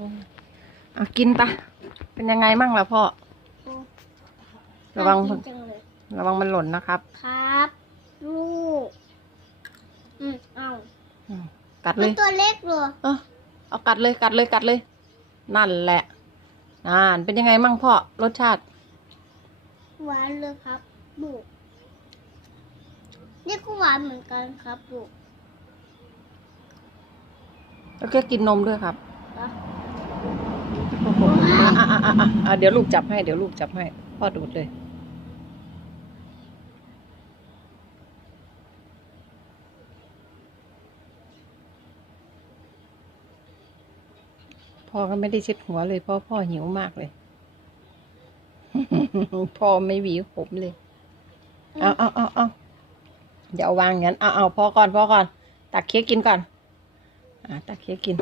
อืมเอากินปะเป็นยังไงมั่งล่ะพ่อโอ้ระวัง น่ากินจังเลย ระวังมันหล่นนะครับ ครับ ลูก อืมเอาอืมกัดมัเลนย ตัวเล็กเหรอเออเอากัดเลยกัดเลยกัดเลย นั่นแหละอ่านเป็นยังไงมั่งพ่อรสชาติ หวานเลยครับ ลูก นี่ก็หวานเหมือนกันครับ ลูก แล้วก็กินนมด้วยครับนะโอะเดี๋ยวลูกจับให้ เดี๋ยวลูกจับให้ พ่อดูดเลย พ่อก็ไม่ได้เช็ดหัวเลยเพราะพ่อหิวมากเลย พ่อไม่หวีผมเลย เอาเอาเอาเอาอย่าเอาวางงั้น เอาเอาพอก่อนพอก่อน ตักเค้กกินก่อน อะตักเค้กกิน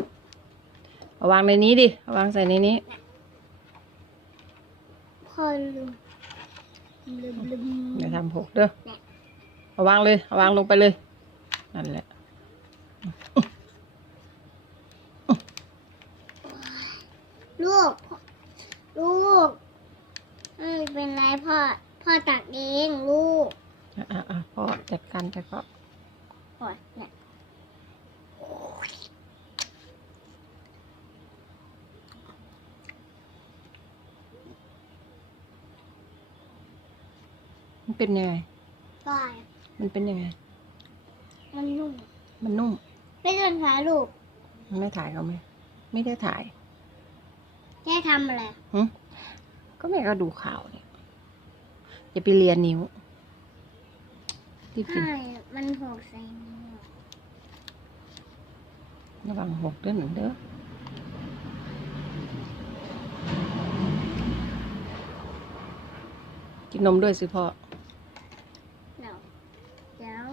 เอาวางในนี้ดิเอาวางใส่ในนี้ พ่อลืมลืมลืมเดี๋ยวทำหกเด้อเอาวางเลยเอาวางลงไปเลย นั่นแหละ ลูกลูกไม่เป็นไรพ่อ พ่อตักเองลูก อะอะอะพ่อจัดการไปพ่อ พ่อเนี่ย มันเป็นยังไงตายมันเป็นยังไง มันนุ่ม มันนุ่ม ไม่ต้องถ่ายลูกมันไม่ถ่ายเขาไหมไม่ได้ถ่ายแค่ทำอะไรหึก็แม่ก็ดูข่าวเนี่ยอย่าไปเรียนนิ้วรีบกินใช่มันหกใส่มือระวังหกเด้อหนึ่งเด้อกินนมด้วยสิพ่อ เดี๋ยวเดี๋ยว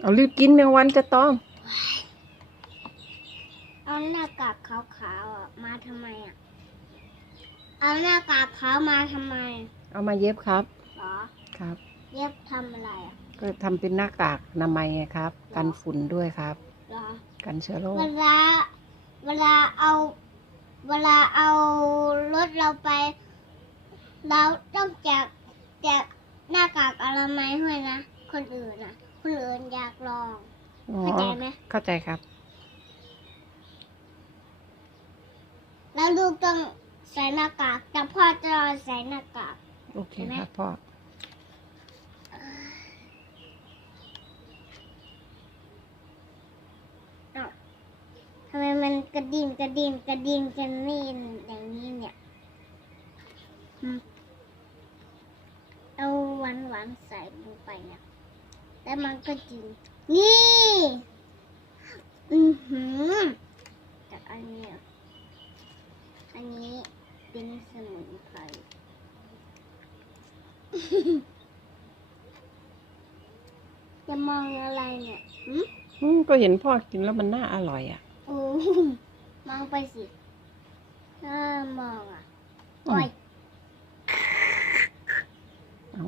เอารีบกินแมงวันจะตอมเอาหน้ากากขาวๆอะมาทำไมอะ เอาหน้ากากขาวมาทำไมเอามาเย็บครับหรอครับ เย็บทำอะไรอะก็ทำเป็นหน้ากากอนามัยไงครับ กันฝุ่นด้วยครับ หรอ กันเชื้อโรคเวลา เวลาเอา เวลาเอารถเราไป เราต้องแจกแจกหน้ากากอนามัยให้นะ คนอื่นนะ คนอื่นอยากลอง อ๋อเข้าใจไหม เข้าใจครับ แล้วลูกต้องใส่หน้ากากแต่พ่อจะใส่หน้ากาก โอเคเห็นไหม ครับพ่ออ้าวทำไมมันกระดิ่งกระดิ่งกระดิ่งกันนี่อย่างนี้เนี่ยหืมเอาหวานหวานๆใส่ลงไปเนี่ย แล้วมันก็จริง นี่ อือหือจากอันเนี้ยอันนี้เป็นสมุนไพรจะมองอะไรเนี่ยหืมอืมก็เห็นพ่อกินแล้วมันน่าอร่อยอะ โอ้มองไปสิน่ามองอะ อืม โอ้ย เอา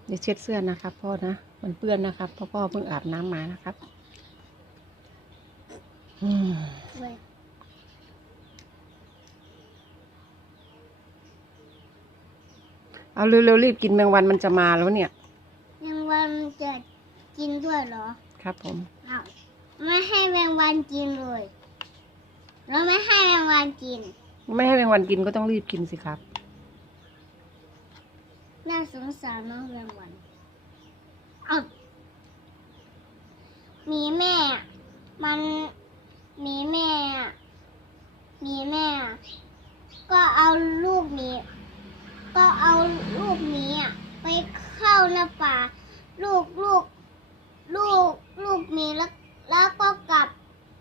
เดี๋ยวเช็ดเสื้อนะครับพ่อนะมันเปื้อนนะครับเพราะพ่อเพิ่งอาบน้ำมานะครับอืมเว้ยเอาเร็วๆรีบกินแมงวันมันจะมาแล้วเนี่ยแมงวันจะกินด้วยเหรอ ครับผมอ้าวไม่ให้แมงวันกินเลยเราไม่ให้แมงวันกิน ไม่ให้แมงวันกินก็ต้องรีบกินสิครับ น่าสงสารน้องแมงวันอ้าวมีแม่ มันมีแม่ มีแม่ ก็เอาลูกหมี ก็เอาลูกหมีอะไปเข้าในป่า ลูกลูก ลูกลูกหมีแล้ว แล้วก็กลับ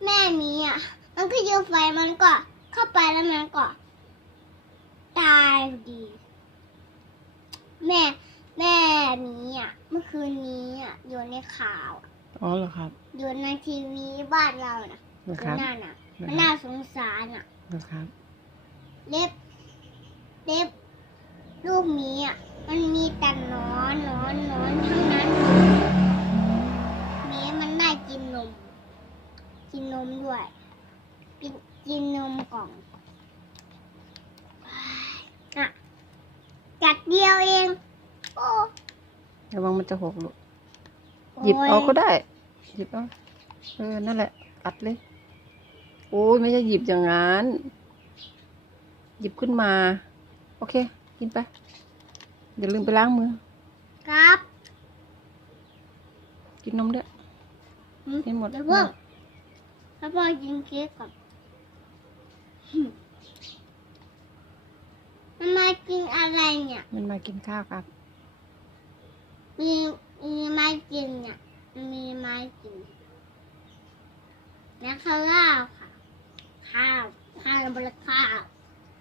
แม่หมีอะ มันก็ยืมไฟมันก็ เข้าไปแล้วมันก็ ตายดี แม่ แม่หมีอะ เมื่อ คืนนี้อะอยู่ในข่าวอะอ๋อเหรอครับอยู่ในทีวีบ้านเราน่ะเหรอคืครัอบนั่นน่ะเหรอมันคน่ารับสงสารอะเหรอครับ เล็บ เล็บลูกหมีอะมันมีแต่หนอนหนอนหนอนทั้งนั้นหมีมันได้กินนม กินนมด้วย กินกินนมกล่องอะกัดเดียวเองโอ้ ระวังมันจะหกลูกหยิบเอาก็ได้ หยิบเอาเออนั่นแหละกัดเลย โอ้ยไม่ใช่หยิบอย่างนั้น หยิบขึ้นมา โอเค กินไปอย่าลืมไปล้างมือ ครับ กินนมด้วยหืมกินหมดเดี๋ยวเพิ่งแล้วพ่อกินเค้กก่อนหืมมันมากินอะไรเนี่ย มันมากินข้าวครับ มีมีไม้กินเนี่ยมีไม้กินแล้วข้าวค่ะ ข้าวข้าวบนข้าว